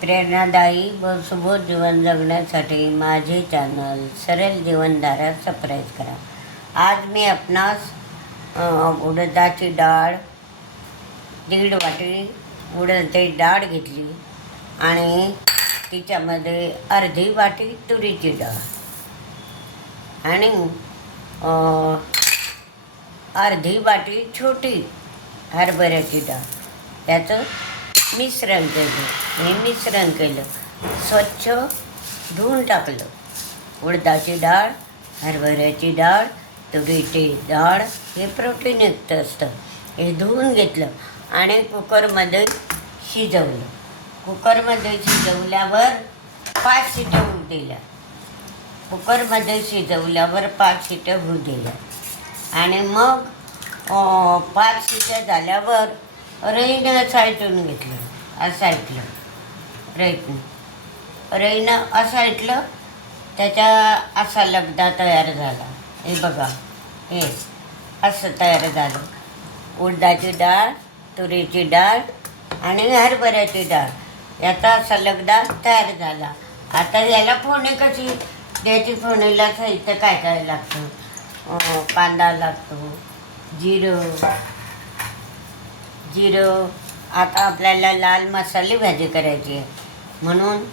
प्रेरणादायी व सुबोध जीवन जगण्यासाठी माझे चॅनल सरळ जीवनधारा सबस्क्राईब करा. आज मी आपणास उडदाची डाळ दीड वाटी उडदाची डाळ घेतली आणि तिच्यामध्ये अर्धी वाटी तुरीची डाळ आणि अर्धी वाटी छोटी हरभऱ्याची डाळ. याचं मिश्रण केलं. हे मिश्रण केलं. स्वच्छ धुवून टाकलं. उडदाची डाळ हरभऱ्याची डाळ तुरीची डाळ हे प्रोटीनयुक्त असतं. हे धुवून घेतलं आणि कुकरमध्ये शिजवलं. कुकरमध्ये शिजवल्यावर पाच शिट्या होऊ दिल्या. कुकरमध्ये शिजवल्यावर पाच शिट्या होऊ दिल्या. आणि मग पाच शिट्या झाल्यावर रईनं सायटून घेतलं. असं ऐकलं रईनं असं ऐकलं त्याच्या असा लगदा तयार झाला. हे बघा हे असं तयार झालं. उडदाची डाळ तुरीची डाळ आणि हरभऱ्याची डाळ. याचा असा लगदा तयार झाला. आता याला फोडणी कशी? द्यायची फोडणीला साहित्य काय काय लागतं? कांदा लागतो जिरं जिरं. आता आपल्याला लाल मसाले भाजी करायची आहे. म्हणून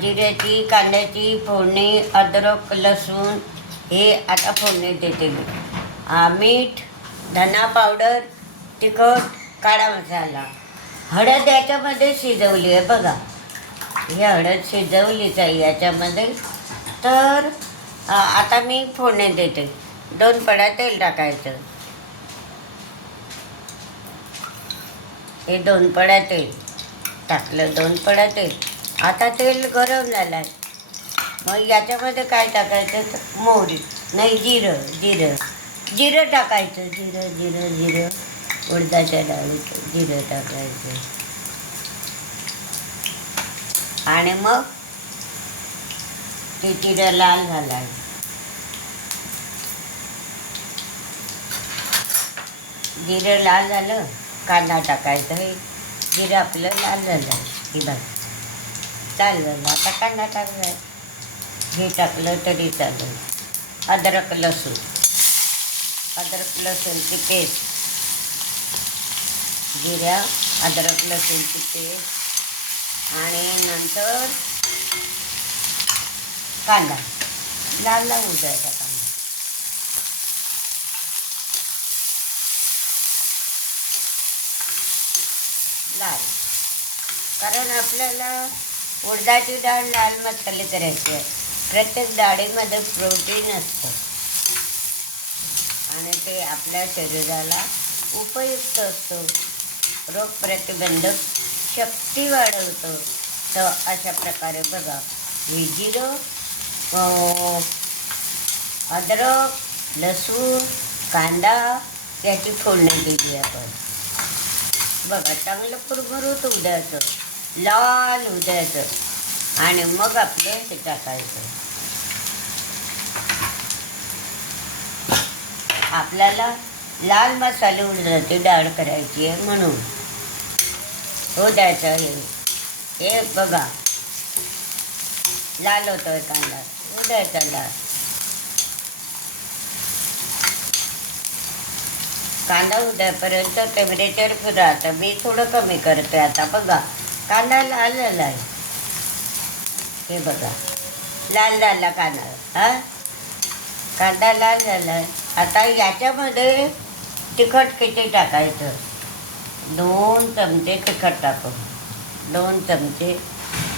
जिऱ्याची कांद्याची फोडणी अद्रक लसूण हे आता फोडणी देते मी. मीठ धना पावडर तिखट काळा मसाला. हळद याच्यामध्ये शिजवली आहे बघा. ही हळद शिजवलीच आहे याच्यामध्ये. तर आता मी फोडणी देते. दोन पडा तेल टाकायचं. हे दोन पडा तेल. टाकलं दोन पडा तेल. आता तेल गरम झालं आहे मग याच्यामध्ये काय टाकायचं? मोहरी. नाही जिरं जिरं. जिरं टाकायचं. जिरं जिरं जिरं. उडदाच्या डाळीचं जिरं टाकायचं. आणि मग ते जिरं लाल झालं जिरं लाल झालं कांदा टाकायचं जिरं आपलं लाल झालं. की बघ. चाललं झालं. आता कांदा टाकलाय हे टाकलं तरी चालेल. अद्रक लसूण. अद्रक लसूणची पेस्ट. जिऱ्या अद्रक लसूणची पेस्ट. आणि नंतर कांदा. लाल लाल द्यायचा लाल कारण आपल्याला उडदाची डाळ लाल मसाले करायची आहे. प्रत्येक डाळीमध्ये प्रोटीन असतं. आणि ते आपल्या शरीराला उपयुक्त असतं. रोगप्रतिबंधक शक्ती वाढवतो. तर अशा प्रकारे बघा हे जिरं अद्रक लसूण कांदा याची फोडणी दिली आपण. बघा चांगलं कुरकुरीत उद्याचं लाल उद्याचं. आणि मग आपलं हे टाकायचं. आपल्याला लाल मसाले उडदाची डाळ करायची आहे म्हणून. हो द्यायचं हे हे बघा. लाल होतोय कांदा उद्याचा लाल कांदा उद्यापर्यंत टेम्परेचर राहतं. मी थोडं कमी करते आता. बघा कांदा लाल झाला आहे. हे बघा लाल झाला कांदा. हा? कांदा लाल झाला आहे. आता याच्यामध्ये तिखट किती टाकायचं? दोन चमचे तिखट टाकू दोन चमचे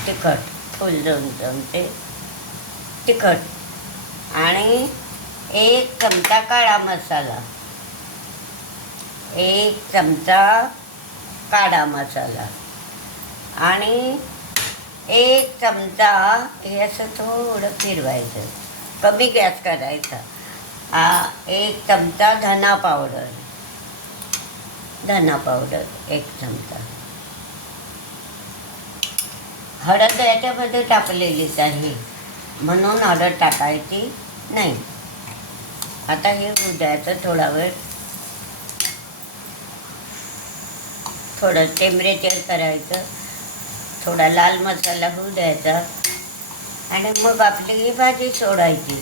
तिखट. फुल दोन चमचे तिखट. आणि एक चमचा काळा मसाला. एक चमचा काडा मसाला. आणि एक चमचा हे असं थोडं फिरवायचं. कमी गॅस करायचा. आ, एक चमचा धना पावडर. धना पावडर एक चमचा. हळद याच्यामध्ये टाकलेलीच आहे. म्हणून हळद टाकायची नाही. आता हे उद्याचं थोडा वेळ थोडं टेम्परेचर करायचं थोडा लाल मसाला होऊ द्यायचा आणि मग आपली ही भाजी सोडायची.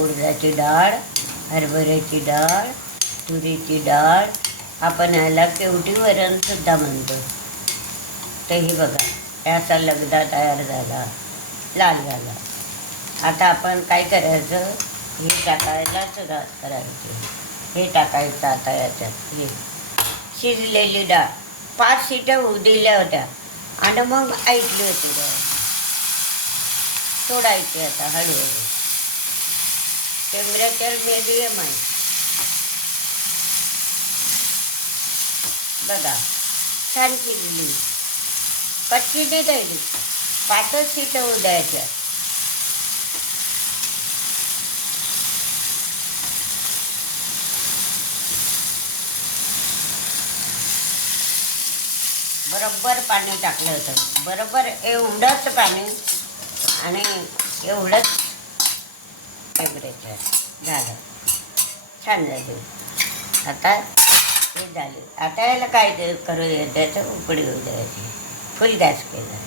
उडदाची डाळ हरभऱ्याची डाळ तुरीची डाळ आपण ह्याला केवटी वरण सुद्धा म्हणतो. तेही बघा त्याचा लगदा तयार झाला लाल झाला. आता आपण काय करायचं? हे टाकायला सुरुवात करायची. हे टाकायचं आता याच्यात हे. शिजलेली डाळ. पाच सीटं होऊ दिल्या होत्या. आणि मग ऐकली होती डाळ सोडायची आता हळूहळू. टेम्परेचर मिडियम आहे बघा छान शिजली. कच्ची नाही राहिली. पाचच सीटं उद्यायच्या बरोबर पाणी टाकलं होतं. बरोबर एवढंच पाणी आणि एवढंच टेम्परेचर झालं. छान झाली. आता हे झाले. आता याला काय ते करू द्यायचं? उकडी येऊ द्यायची. फुल गॅस केला.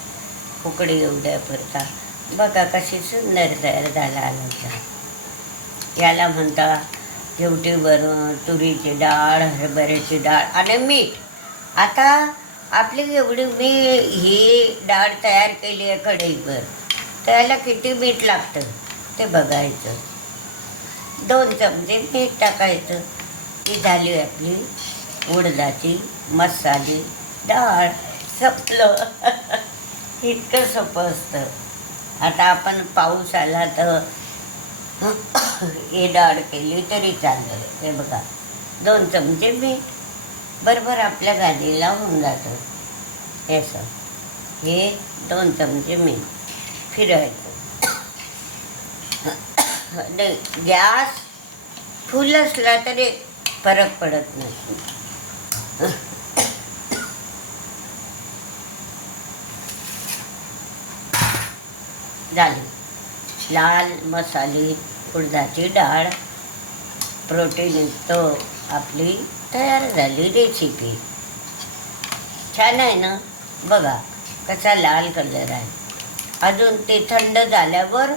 उकडी येऊ द्या पुरता. बघा कशी सुंदर तयार झाला आला याला म्हणता शेवटी वरून तुरीची डाळ हरभऱ्याची डाळ आणि मीठ. आता आपली एवढी मी ही डाळ तयार केली आहे कढईवर. त्याला किती मीठ लागतं ते बघायचं. दोन चमचे मीठ टाकायचं. ही झाली आपली उडदाची मसाली डाळ. संपलं. इतकं सोपं असतं. आता आपण पाऊस आला तर हे डाळ केली तरी चांगलं हे बघा. दोन चमचे मीठ. बरोबर आपल्या गादीला होऊन जातं. हे असं. हे दोन चमचे मीठ. फिरवायचं. गॅस फुल असला तरी फरक पडत नाही. झाली. लाल मसाले उडदाची डाळ प्रोटीनयुक्त आपली तयार झाली रेसिपी छान आहे ना? बघा कसा लाल कलर आहे. अजून ते थंड झाल्यावर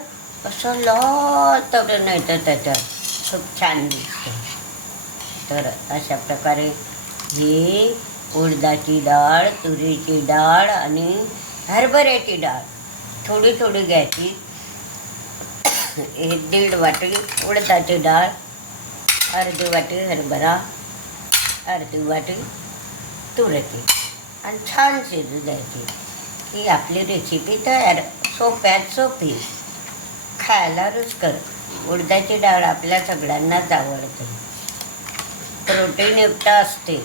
असं लाल तडण येतं त्याच्यात खूप छान दिसतं. तर अशा प्रकारे ही उडदाची डाळ तुरीची डाळ आणि हरभऱ्याची डाळ थोडी थोडी घ्यायची. एक दीड वाटी उडदाची डाळ अर्धी वाटी हरभरा. अर्धी वाटी तुरीची आणि छान शिजू द्यायची. ही आपली रेसिपी तयार. सोप्यात सोपी. खायला रुचकर. उडदाची डाळ आपल्या सगळ्यांनाच आवडते. प्रोटीनयुक्त असते.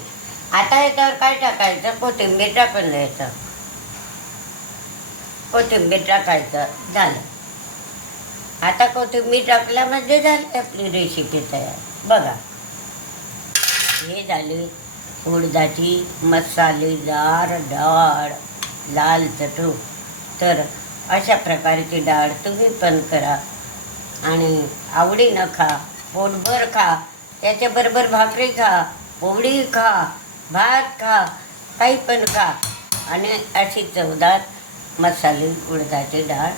आता याच्यावर काय टाकायचं? कोथिंबीर टाकून द्यायचं. कोथिंबीर टाकायचं. झालं. आता कोथिंबीर टाकल्यामध्ये झाली आपली रेसिपी तयार. बघा. हे झाली उडदाची मसालेदार डाळ लाल चटू. तर अशा प्रकारची डाळ तुम्ही पण करा. आणि आवडीनं खा पोटभर खा त्याच्याबरोबर भाकरी खा पोळी खा भात खा काही पण खा. आणि अशी चवदार मसाले उडदाची डाळ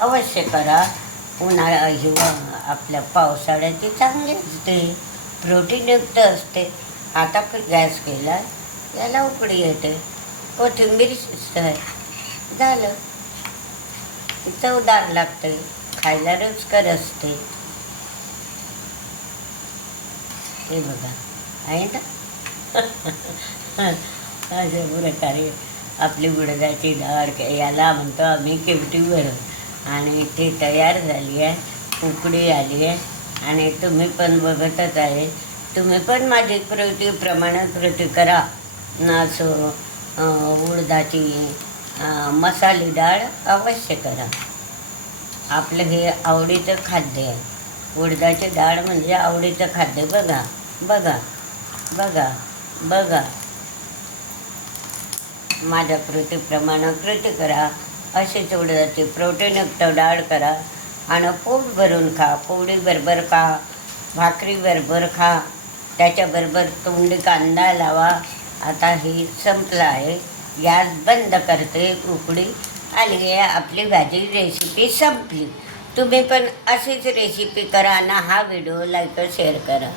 अवश्य करा. उन्हाळा हिवा आपल्या पावसाळ्याची चांगली असते. प्रोटीनयुक्त असते. आता गॅस केला याला उकडी येते. कोथिंबीर शिस्त आहे झालं चवदार लागते. खायला रुचकर असते. हे बघा. आहे ना? अशा प्रकारे आपली गुडदाची डाळ के- याला म्हणतो आम्ही केवटी केवटीवर आणि ती तयार झाली आहे उकडी आली आहे. आणि तुम्ही पण बघतच आहे. तुम्ही पण माझी कृती प्रमाणात कृती करा. न असं उडदाची मसाली डाळ अवश्य करा. आपलं हे आवडीचं खाद्य आहे. उडदाची डाळ म्हणजे आवडीचं खाद्य. बघा बघा बघा बघा. माझ्या कृतीप्रमाणे कृती करा. असे थोडं जाते प्रोटीन प्रोटीनयुक्त डाळ करा आणि पोट भरून खा. पोळी बरोबर खा. भाकरी बरोबर खा. त्याच्याबरोबर तोंडी कांदा लावा. आता हे संपलं आहे. गॅस बंद करते. उकडी आली आहे आपली भाजी रेसिपी संपली. तुम्ही पण अशीच रेसिपी करा आणि हा व्हिडिओ लाईक शेअर करा.